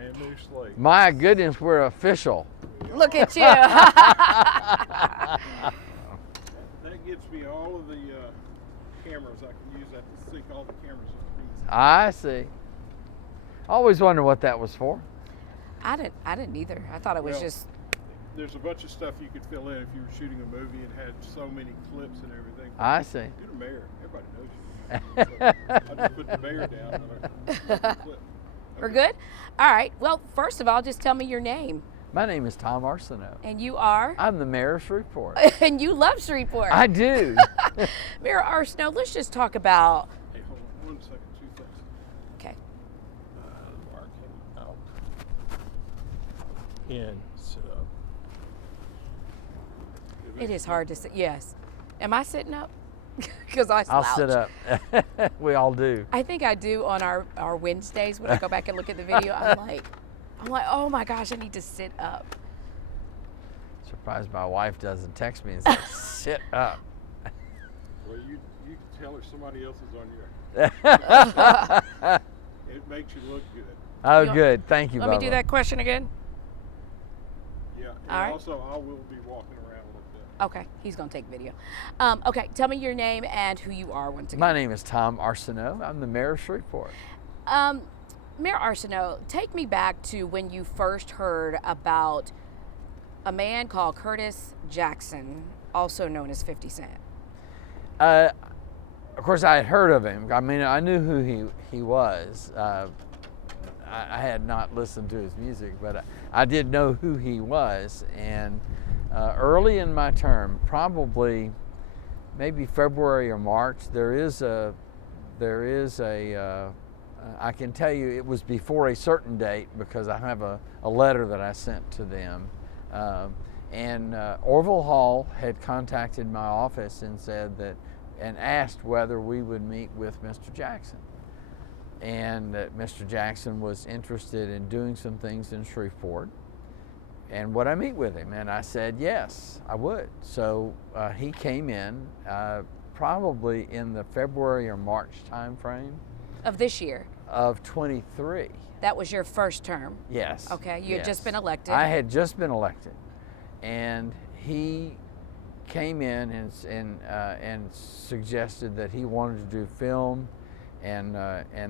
brand new slate. My goodness, we're official. Look at you. That gives me all of the cameras. I can use that to sync all the cameras. I see. Always wonder what that was for. I didn't either. I thought it was just. There's a bunch of stuff you could fill in if you were shooting a movie and had so many clips and everything. I see. You're the mayor. Everybody knows you. So I just put the mayor down. And clip. We're good? All right. Well, first of all, just tell me your name. My name is Tom Arceneaux. And you are? I'm the mayor of Shreveport. And you love Shreveport. I do. Mayor Arceneaux, let's just talk about. Hey, hold on 1 second, 2 things. Okay. Marking out. And sit up. It is hard to sit. Yes. Am I sitting up? Because I slouch. I'll sit up. We all do. I think I do on our Wednesdays when I go back and look at the video. I'm like, oh my gosh, I need to sit up. Surprised my wife doesn't text me and say, sit up. Well, you can tell her somebody else is on your. It makes you look good. Oh, good. Thank you, Let Bubba. me do that question again. Yeah. And All right. also, I will be walking around a little bit. Okay, he's going to take video. Okay, tell me your name and who you are once again. My name is Tom Arceneaux. I'm the mayor of Shreveport. Mayor Arceneaux, take me back to when you first heard about a man called Curtis Jackson, also known as 50 Cent. Of course, I had heard of him. I mean, I knew who he was. I had not listened to his music, but I did know who he was. And early in my term, probably maybe February or March, there is a I can tell you it was before a certain date because I have a letter that I sent to them. And Orville Hall had contacted my office and said that, and asked whether we would meet with Mr. Jackson. And that Mr. Jackson was interested in doing some things in Shreveport. And would I meet with him? And I said, yes, I would. So he came in probably in the February or March time frame. Of this year? Of 23. That was your first term? Yes. Okay, you had just been elected. I had just been elected. And he came in and suggested that he wanted to do film, and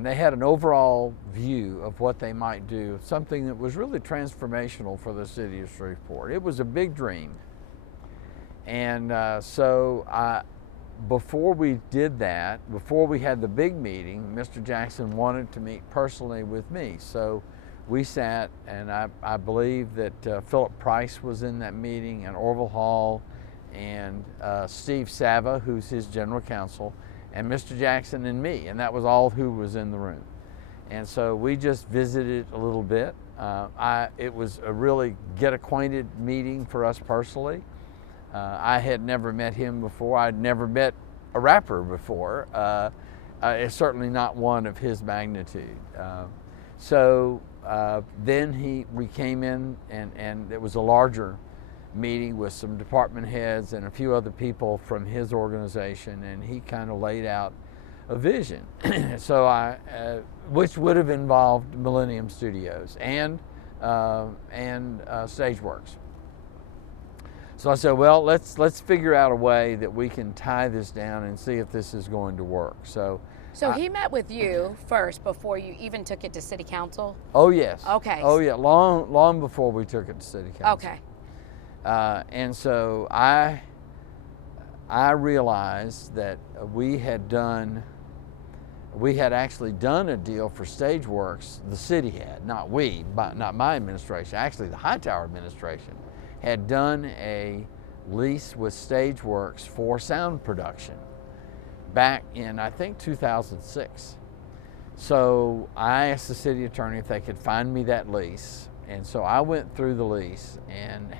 they had an overall view of what they might do, something that was really transformational for the city of Shreveport. It was a big dream. And so before we did that, before we had the big meeting, Mr. Jackson wanted to meet personally with me. So we sat, and I believe that Philip Price was in that meeting, and Orville Hall, and Steve Sava, who's his general counsel, and Mr. Jackson and me, and that was all who was in the room. And so we just visited a little bit. It was a really get acquainted meeting for us personally. I had never met him before. I'd never met a rapper before. It's certainly not one of his magnitude. Then we came in, and it was a larger meeting with some department heads and a few other people from his organization, and he kind of laid out a vision. So which would have involved Millennium Studios and Stageworks. So I said, well, let's figure out a way that we can tie this down and see if this is going to work. So he met with you first before you even took it to City Council? Oh, yes. Okay. Oh, yeah, long before we took it to City Council. Okay. And so I realized that we had actually done a deal for Stageworks. The city had, not my administration, actually the Hightower administration had done a lease with Stageworks for sound production back in, I think, 2006. So I asked the city attorney if they could find me that lease. And so I went through the lease and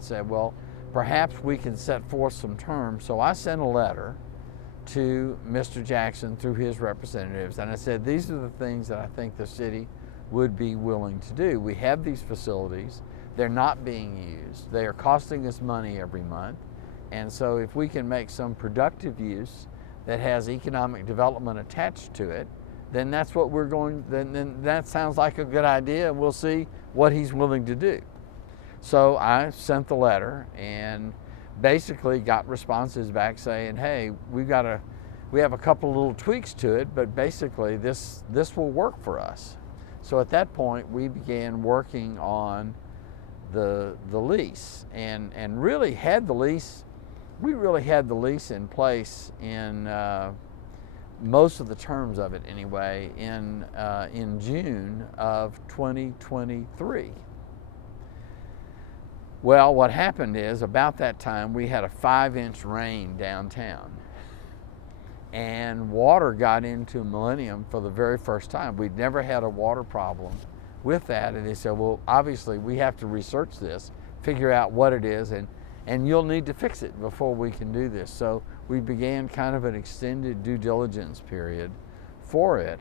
said, well, perhaps we can set forth some terms. So I sent a letter to Mr. Jackson through his representatives, and I said, these are the things that I think the city would be willing to do. We have these facilities. They're not being used. They are costing us money every month. And so if we can make some productive use that has economic development attached to it, then that's what we're going, then that sounds like a good idea, and we'll see what he's willing to do. So I sent the letter and basically got responses back saying, hey, we have a couple little tweaks to it, but basically this will work for us. So at that point, we began working on the lease, and really had the lease. We really had the lease in place in most of the terms of it anyway in June of 2023. Well, what happened is about that time we had a 5-inch rain downtown, and water got into Millennium for the very first time. We'd never had a water problem with that, and they said, well, obviously we have to research this, figure out what it is, and you'll need to fix it before we can do this. So we began kind of an extended due diligence period for it,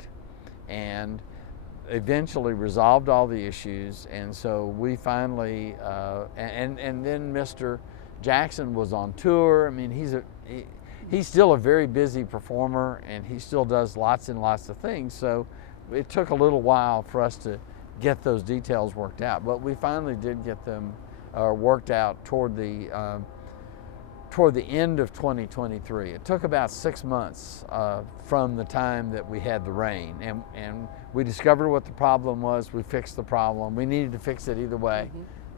and eventually resolved all the issues. And so we finally, and then Mr. Jackson was on tour. I mean, he's still a very busy performer, and he still does lots and lots of things. So it took a little while for us to get those details worked out, but we finally did get them worked out toward the end of 2023. It took about 6 months from the time that we had the rain, and we discovered what the problem was. We fixed the problem. We needed to fix it either way,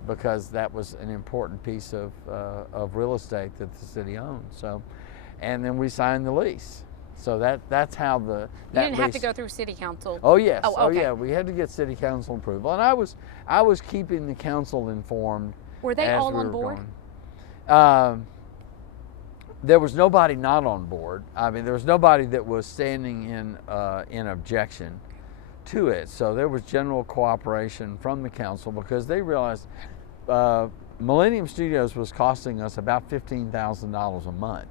because that was an important piece of real estate that the city owned. So, and then we signed the lease. So that's how You didn't have to go through city council. Oh yes. Oh, okay. Oh yeah. We had to get city council approval, and I was keeping the council informed. Were they as all we on were board? going. There was nobody not on board. I mean, there was nobody that was standing in objection to it. So there was general cooperation from the council, because they realized Millennium Studios was costing us about $15,000 a month.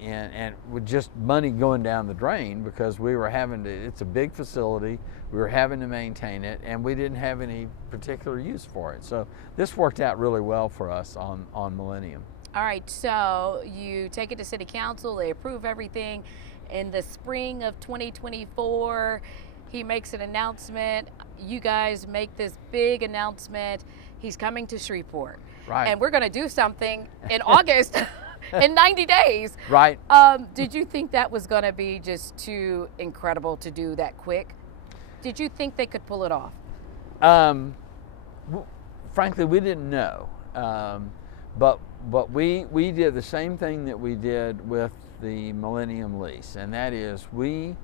And with just money going down the drain, because we were having to, it's a big facility, we were having to maintain it, and we didn't have any particular use for it. So this worked out really well for us on Millennium. All right, so you take it to city council, they approve everything. In the spring of 2024, he makes an announcement. You guys make this big announcement. He's coming to Shreveport. Right. And we're gonna do something in August. In 90 days. Right. Did you think that was going to be just too incredible to do that quick? Did you think they could pull it off? Frankly, we didn't know. But we did the same thing that we did with the Millennium lease, and that is we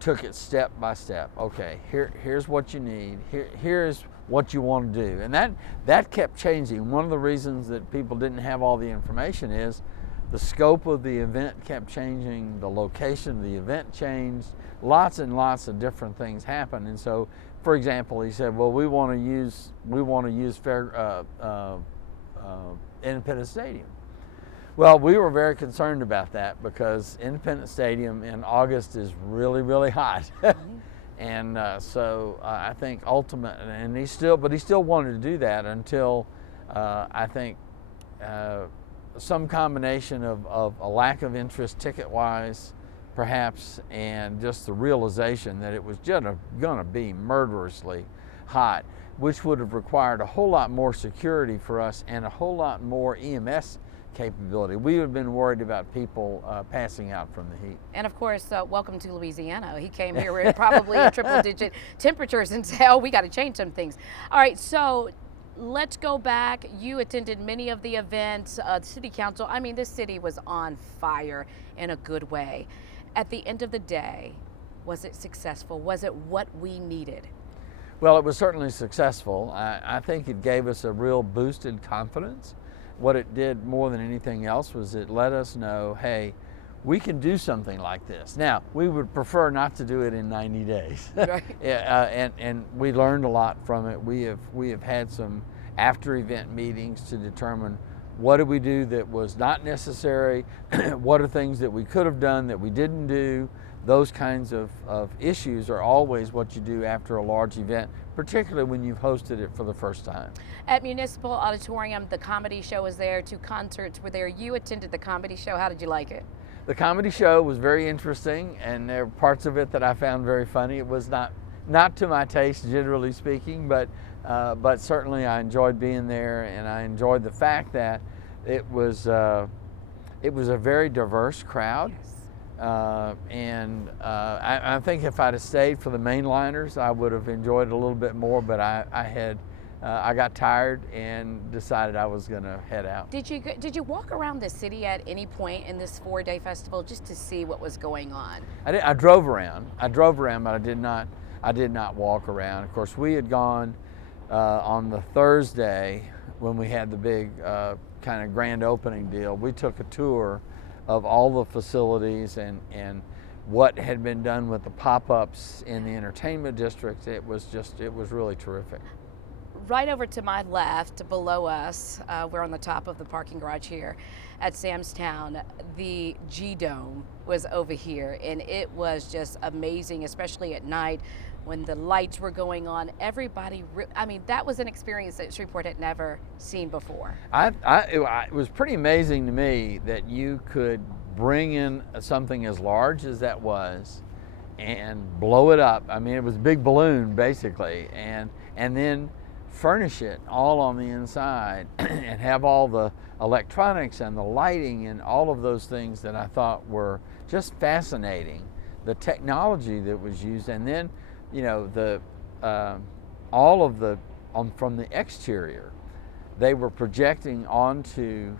took it step by step. Okay, here's what you need. Here's what you want to do, and that kept changing. One of the reasons that people didn't have all the information is the scope of the event kept changing, the location of the event changed, lots and lots of different things happened. And so, for example, he said, well, we want to use Independence Stadium. Well, we were very concerned about that, because Independence Stadium in August is really, really hot. And so I think ultimately, and he still wanted to do that until I think some combination of a lack of interest ticket-wise, perhaps, and just the realization that it was just going to be murderously hot, which would have required a whole lot more security for us and a whole lot more EMS capability. We would have been worried about people passing out from the heat. And of course, welcome to Louisiana. He came here with probably a triple-digit temperatures and said, oh, we got to change some things. All right, so let's go back. You attended many of the events, city council. I mean, this city was on fire in a good way. At the end of the day, was it successful? Was it what we needed? Well, it was certainly successful. I think it gave us a real boost in confidence. What it did more than anything else was it let us know, hey, we can do something like this. Now, we would prefer not to do it in 90 days. Right. And we learned a lot from it. We have had some after-event meetings to determine what did we do that was not necessary, what are things that we could have done that we didn't do. Those kinds of issues are always what you do after a large event, particularly when you've hosted it for the first time. At Municipal Auditorium, the comedy show was there, 2 concerts were there. You attended the comedy show. How did you like it? The comedy show was very interesting, and there were parts of it that I found very funny. It was not to my taste, generally speaking, but certainly I enjoyed being there, and I enjoyed the fact that it was a very diverse crowd. Yes. I think if I'd have stayed for the mainliners, I would have enjoyed it a little bit more, but I got tired and decided I was going to head out. Did you walk around the city at any point in this 4-day festival just to see what was going on? I drove around. But I did not walk around. Of course, we had gone on the Thursday when we had the big kind of grand opening deal. We took a tour of all the facilities and what had been done with the pop-ups in the entertainment district. It was really terrific. Right over to my left, below us, we're on the top of the parking garage here at Sam's Town. The G-Dome was over here, and it was just amazing, especially at night when the lights were going on. Everybody, I mean, that was an experience that Shreveport had never seen before. It was pretty amazing to me that you could bring in something as large as that was and blow it up. I mean, it was a big balloon, basically, and then furnish it all on the inside and have all the electronics and the lighting and all of those things that I thought were just fascinating. The technology that was used, and then, you know, all of from the exterior, they were projecting onto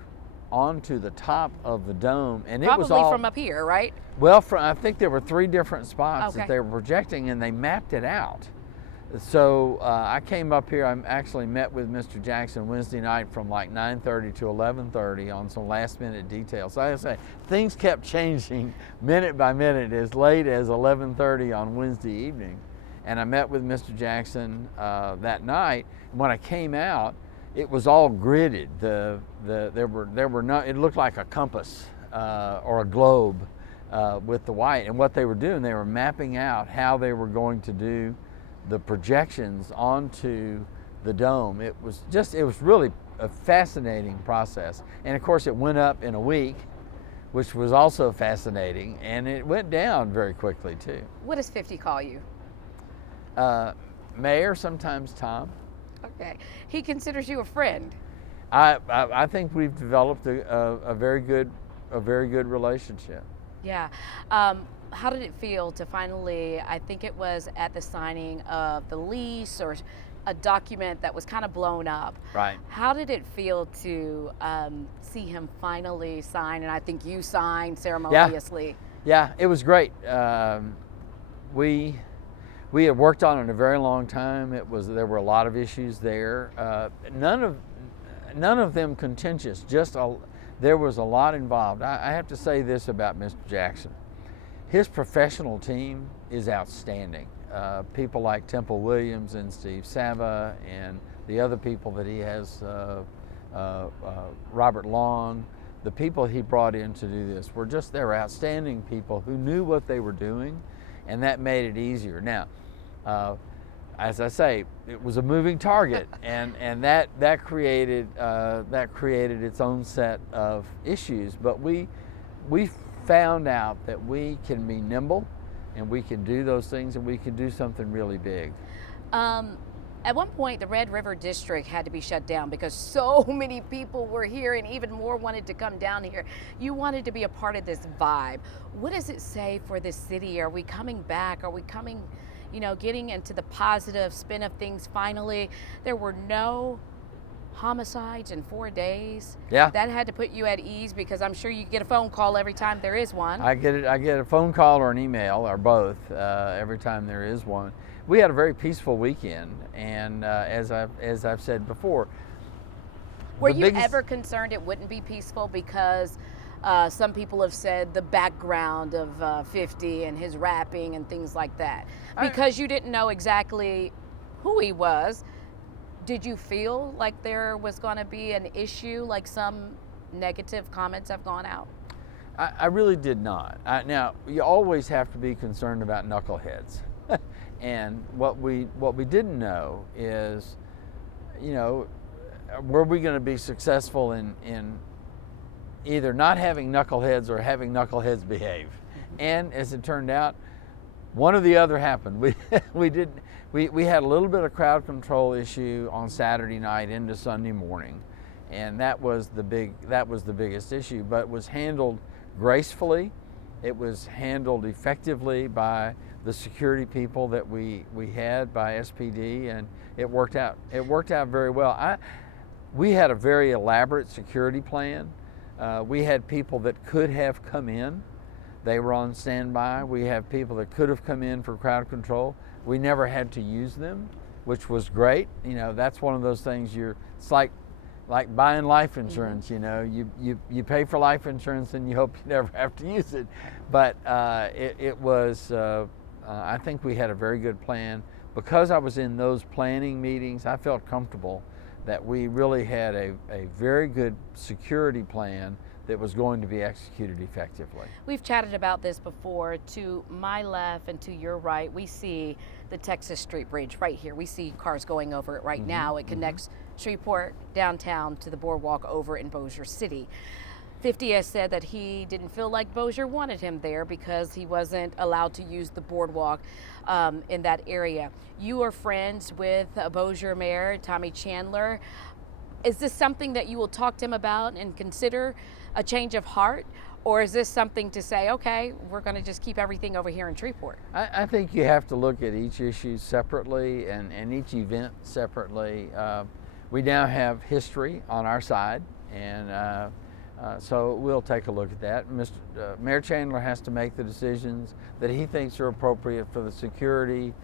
the top of the dome, and Probably it was all from up here, right? Well, I think there were 3 different spots Okay. that they were projecting, and they mapped it out. So I came up here. I actually met with Mr. Jackson Wednesday night from like 9:30 to 11:30 on some last-minute details. So I say things kept changing minute by minute as late as 11:30 on Wednesday evening, and I met with Mr. Jackson that night. And when I came out, it was all gridded. There were no. It looked like a compass or a globe with the white. And what they were doing, they were mapping out how they were going to do the projections onto the dome. It was really a fascinating process. And of course it went up in a week, which was also fascinating, and it went down very quickly too. What does 50 call you? Mayor, sometimes Tom. Okay. He considers you a friend. I think we've developed a very good relationship. Yeah. How did it feel to finally, I think it was at the signing of the lease or a document that was kind of blown up. Right. How did it feel to see him finally sign, and I think you signed ceremoniously? Yeah, it was great. We had worked on it a very long time. There were a lot of issues there. None of them contentious. There was a lot involved. I have to say this about Mr. Jackson. His professional team is outstanding. People like Temple Williams and Steve Sava and the other people that he has, Robert Long, the people he brought in to do this they're outstanding people who knew what they were doing, and that made it easier. Now, as I say, it was a moving target, and that created its own set of issues. But we found out that we can be nimble, and we can do those things, and we can do something really big. At one point, the Red River District had to be shut down because so many people were here, and even more wanted to come down here. You wanted to be a part of this vibe. What does it say for this city? Are we coming back? Are we coming, getting into the positive spin of things finally? There were no homicides in 4 days. Yeah. That had to put you at ease, because I'm sure you get a phone call every time there is one. I get a phone call or an email or both every time there is one. We had a very peaceful weekend, and as I've said before. Were you ever concerned it wouldn't be peaceful? Because some people have said the background of 50 and his rapping and things like that. Because you didn't know exactly who he was. Did you feel like there was going to be an issue, like some negative comments have gone out? I really did not. Now, you always have to be concerned about knuckleheads. And what we didn't know is, were we going to be successful in either not having knuckleheads or having knuckleheads behave. And as it turned out, one or the other happened. We had a little bit of crowd control issue on Saturday night into Sunday morning, and that was the biggest issue. But it was handled gracefully. It was handled effectively by the security people that we had, by SPD, and it worked out. It worked out very well. We had a very elaborate security plan. We had people that could have come in. They were on standby. We have people that could have come in for crowd control. We never had to use them, which was great. You know, that's one of those things it's like buying life insurance. You know, you pay for life insurance and you hope you never have to use it. But it was, I think we had a very good plan. Because I was in those planning meetings, I felt comfortable that we really had a very good security plan that was going to be executed effectively. We've chatted about this before. To my left and to your right, we see the Texas Street Bridge right here. We see cars going over it right now. It connects Shreveport downtown to the boardwalk over in Bossier City. 50 has said that he didn't feel like Bossier wanted him there because he wasn't allowed to use the boardwalk in that area. You are friends with Bossier Mayor Tommy Chandler. Is this something that you will talk to him about and consider a change of heart? Or is this something to say, okay, we're going to just keep everything over here in Shreveport? I think you have to look at each issue separately and each event separately. We now have history on our side, and so we'll take a look at that. Mayor Chandler has to make the decisions that he thinks are appropriate for the security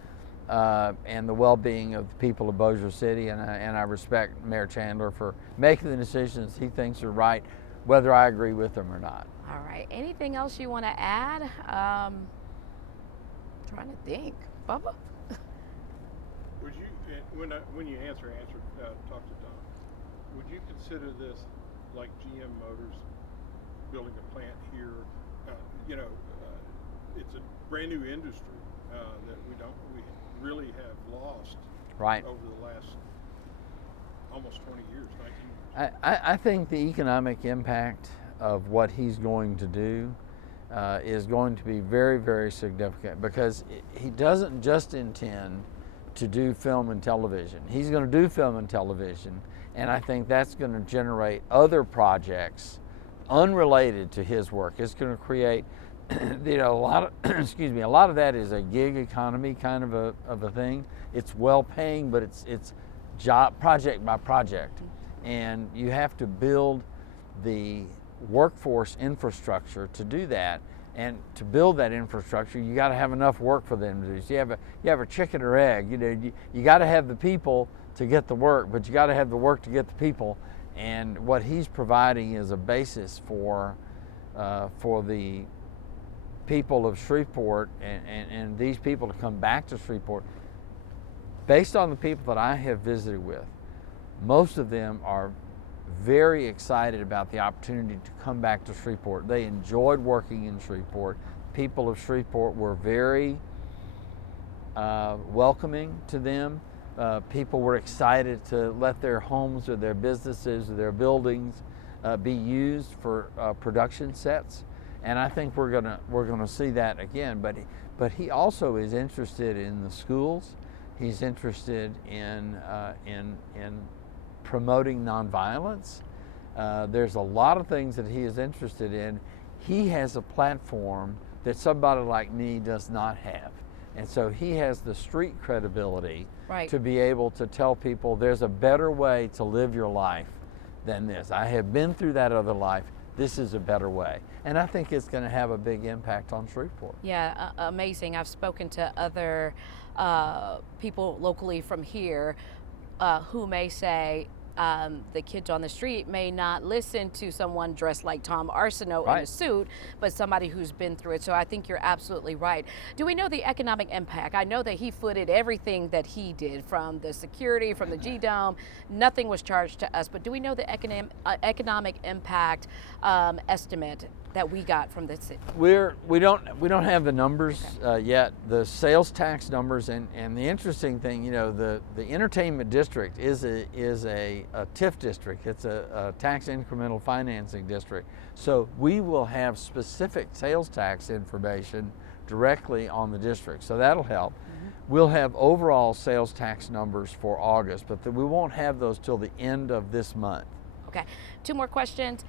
and the well-being of the people of Bossier City, and I respect Mayor Chandler for making the decisions he thinks are right, whether I agree with them or not. All right. Anything else you want to add? Trying to think. Bubba? Would you, when you answer, talk to Tom. Would you consider this like GM Motors building a plant here? It's a brand new industry that we really have lost over the last almost 20 years, 19 years. I think the economic impact of what he's going to do is going to be very, very significant, because he doesn't just intend to do film and television. He's going to do film and television, and I think that's going to generate other projects unrelated to his work. It's going to create a lot of excuse me, a lot of that is a gig economy kind of a thing. It's well paying, but it's job project by project, and you have to build the workforce infrastructure to do that. And to build that infrastructure, you got to have enough work for them to do. So you have a chicken or egg. You got to have the people to get the work, but you got to have the work to get the people. And what he's providing is a basis for the people of Shreveport and these people to come back to Shreveport. Based on the people that I have visited with, most of them are very excited about the opportunity to come back to Shreveport. They enjoyed working in Shreveport. People of Shreveport were very welcoming to them. People were excited to let their homes or their businesses or their buildings be used for production sets, and I think we're gonna see that again. But he also is interested in the schools. He's interested in promoting nonviolence. There's a lot of things that he is interested in. He has a platform that somebody like me does not have. And so he has the street credibility to be able to tell people there's a better way to live your life than this. I have been through that other life. This is a better way. And I think it's going to have a big impact on Shreveport. Yeah, amazing. I've spoken to other people locally from here who may say, the kids on the street may not listen to someone dressed like Tom Arceneaux in a suit, but somebody who's been through it. So I think you're absolutely right. Do we know the economic impact? I know that he footed everything that he did, from the security, from the G-Dome. Nothing was charged to us, but do we know the economic impact estimate that we got from the city? We don't have the numbers yet. The sales tax numbers, and the interesting thing, the entertainment district is a TIF district. It's a tax incremental financing district. So we will have specific sales tax information directly on the district. So that'll help. We'll have overall sales tax numbers for August, but we won't have those till the end of this month. Okay, 2 more questions.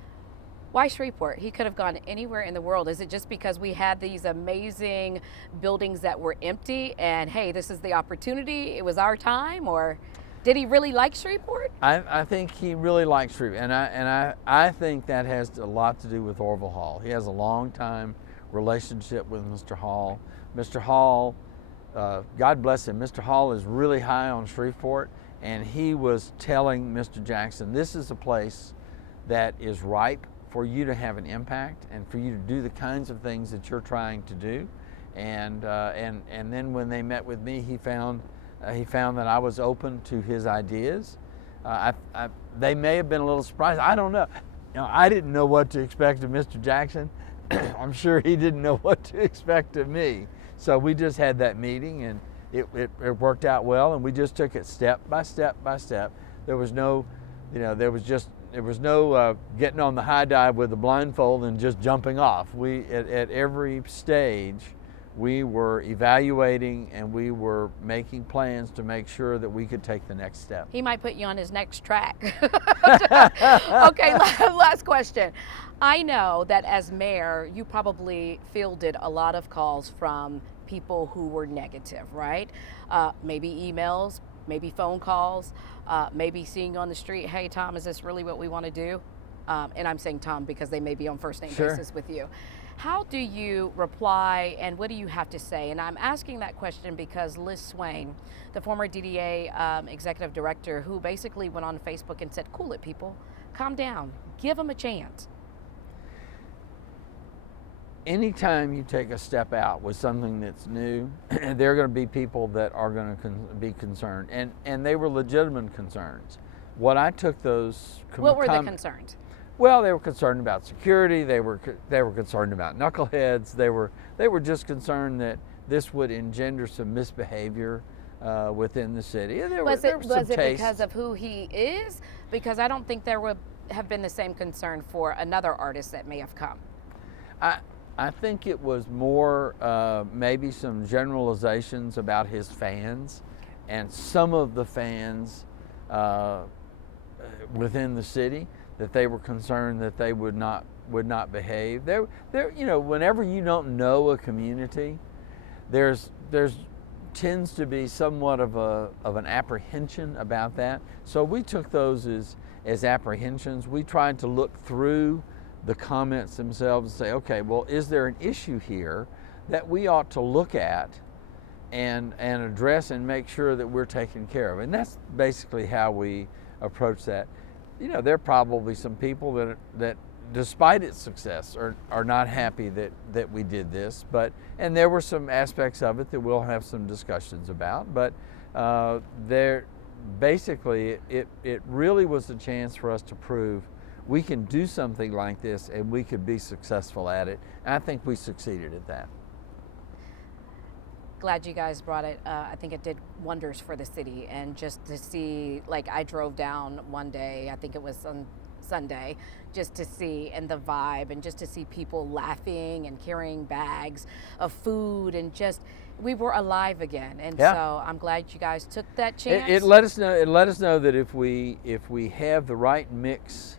Why Shreveport? He could have gone anywhere in the world. Is it just because we had these amazing buildings that were empty and hey, this is the opportunity, it was our time, or did he really like Shreveport? I think he really likes Shreveport, and I think that has a lot to do with Orville Hall. He has a long time relationship with Mr. Hall. Mr. Hall, God bless him, Mr. Hall is really high on Shreveport, and he was telling Mr. Jackson, this is a place that is ripe for you to have an impact and for you to do the kinds of things that you're trying to do. And then when they met with me, he found that I was open to his ideas. They may have been a little surprised. I don't know. I didn't know what to expect of Mr. Jackson. I'm sure he didn't know what to expect of me. So we just had that meeting, and it worked out well, and we just took it step by step by step. There was no, there was no getting on the high dive with the blindfold and just jumping off. At every stage, we were evaluating and we were making plans to make sure that we could take the next step. He might put you on his next track. Okay, last question. I know that as mayor, you probably fielded a lot of calls from people who were negative, right? Maybe emails, maybe phone calls, maybe seeing on the street, hey, Tom, is this really what we want to do? And I'm saying Tom because they may be on first name basis with you. How do you reply, and what do you have to say? And I'm asking that question because Liz Swain, the former DDA executive director, who basically went on Facebook and said, cool it, people, calm down, give them a chance. Anytime you take a step out with something that's new, there are going to be people that are going to be concerned, and they were legitimate concerns. What I took those what were the concerns? Well, they were concerned about security. They were concerned about knuckleheads. They were just concerned that this would engender some misbehavior within the city. Was it because of who he is? Because I don't think there would have been the same concern for another artist that may have come. I think it was more maybe some generalizations about his fans, and some of the fans within the city, that they were concerned that they would not behave. Whenever you don't know a community, there's tends to be somewhat of an apprehension about that. So we took those as apprehensions. We tried to look through the comments themselves and say, okay, well, is there an issue here that we ought to look at and address and make sure that we're taken care of? And that's basically how we approach that. There are probably some people that despite its success are not happy that we did this, and there were some aspects of it that we'll have some discussions about, but basically it really was a chance for us to prove we can do something like this and we could be successful at it. And I think we succeeded at that. Glad you guys brought it. I think it did wonders for the city, and just to see, like, I drove down one day, I think it was on Sunday, just to see, and the vibe, and just to see people laughing and carrying bags of food, and just, we were alive again. And so I'm glad you guys took that chance. It let us know that if we have the right mix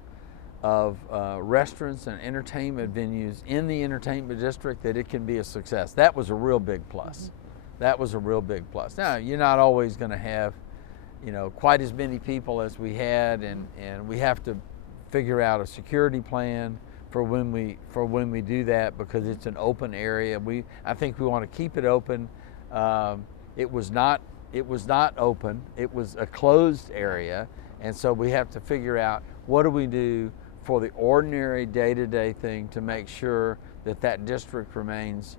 of restaurants and entertainment venues in the entertainment district, that it can be a success. That was a real big plus. Mm-hmm. That was a real big plus. Now, you're not always going to have, quite as many people as we had, and we have to figure out a security plan for when we do that, because it's an open area. I think we want to keep it open. It was not open. It was a closed area, and so we have to figure out what do we do for the ordinary day-to-day thing to make sure that district remains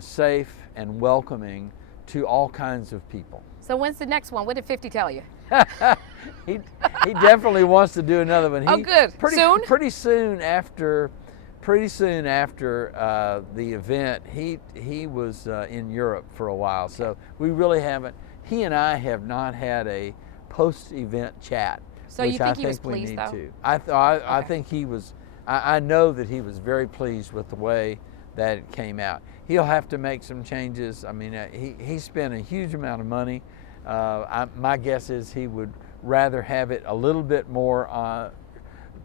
safe and welcoming to all kinds of people. So when's the next one? What did 50 tell you? He definitely wants to do another one. Oh, good. Pretty soon after pretty soon after the event, he was in Europe for a while, so we really haven't. He and I have not had a post-event chat. So which you think I he was think we pleased, need though? to. I think he was. I know that he was very pleased with the way that it came out. He'll have to make some changes. I mean, he spent a huge amount of money. My guess is he would rather have it a little bit more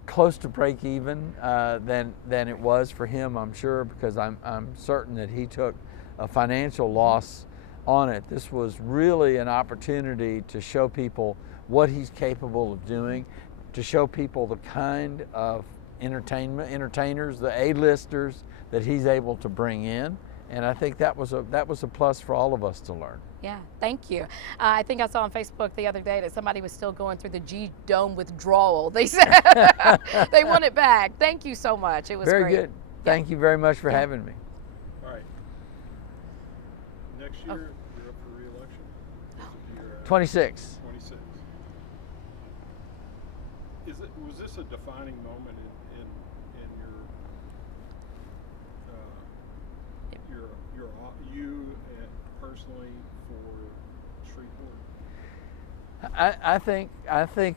close to break even than it was for him, I'm sure, because I'm certain that he took a financial loss on it. This was really an opportunity to show people what he's capable of doing, to show people the kind of entertainers, the A-listers that he's able to bring in, and I think that was a plus for all of us to learn. Yeah, thank you. I think I saw on Facebook the other day that somebody was still going through the G-Dome withdrawal. They said they want it back. Thank you so much. It was very great. good. Thank you very much for having me. All right. Next year, you're up for re-election. Is it your, 26. 26. Was this a defining moment in you personally for Shreveport? I think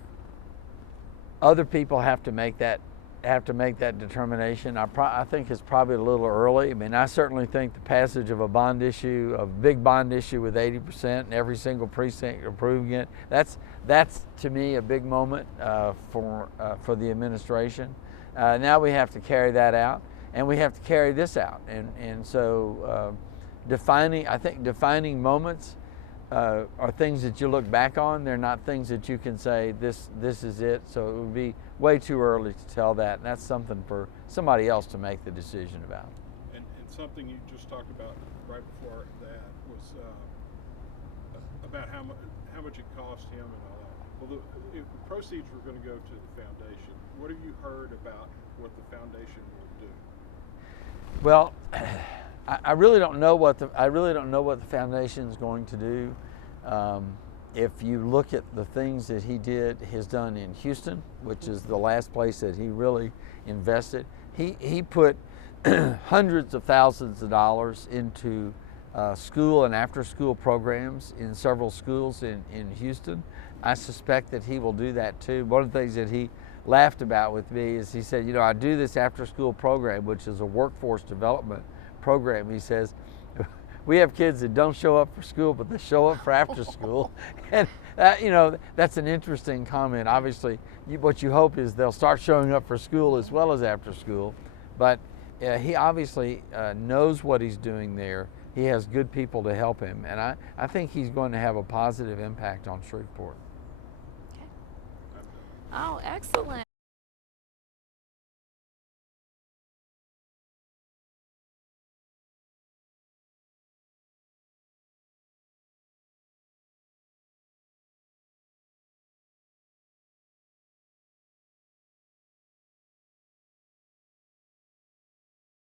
other people have to make that determination. I think it's probably a little early. I mean, I certainly think the passage of a bond issue, a big bond issue with 80% and every single precinct approving it, that's to me a big moment for the administration. Now we have to carry that out, and we have to carry this out, and so I think defining moments are things that you look back on. They're not things that you can say this is it. So it would be way too early to tell that, and that's something for somebody else to make the decision about. And something you just talked about right before that was about how much it cost him and all that. Well, if the proceeds were going to go to the foundation, what have you heard about what the foundation will do? Well, I really don't know what the foundation is going to do. If you look at the things that he has done in Houston, which is the last place that he really invested, he put hundreds of thousands of dollars into school and after-school programs in several schools in Houston. I suspect that he will do that too. One of the things that he laughed about with me is he said, I do this after-school program, which is a workforce development program. He says, we have kids that don't show up for school, but they show up for after school. And that's an interesting comment. Obviously, what you hope is they'll start showing up for school as well as after school. But he obviously knows what he's doing there. He has good people to help him. And I think he's going to have a positive impact on Shreveport. Okay. Oh, excellent.